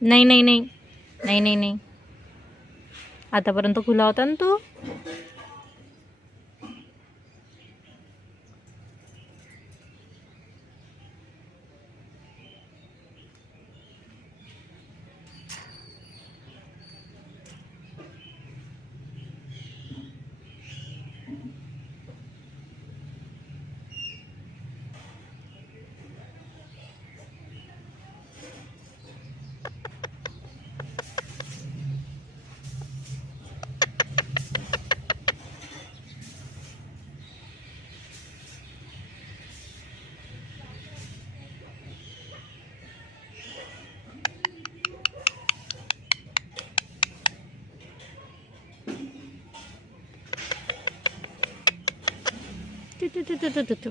नाही नाही नाही नाही नाही नाही, आतापर्यंत खुला होता ना तो. तू तू तू तू तू तू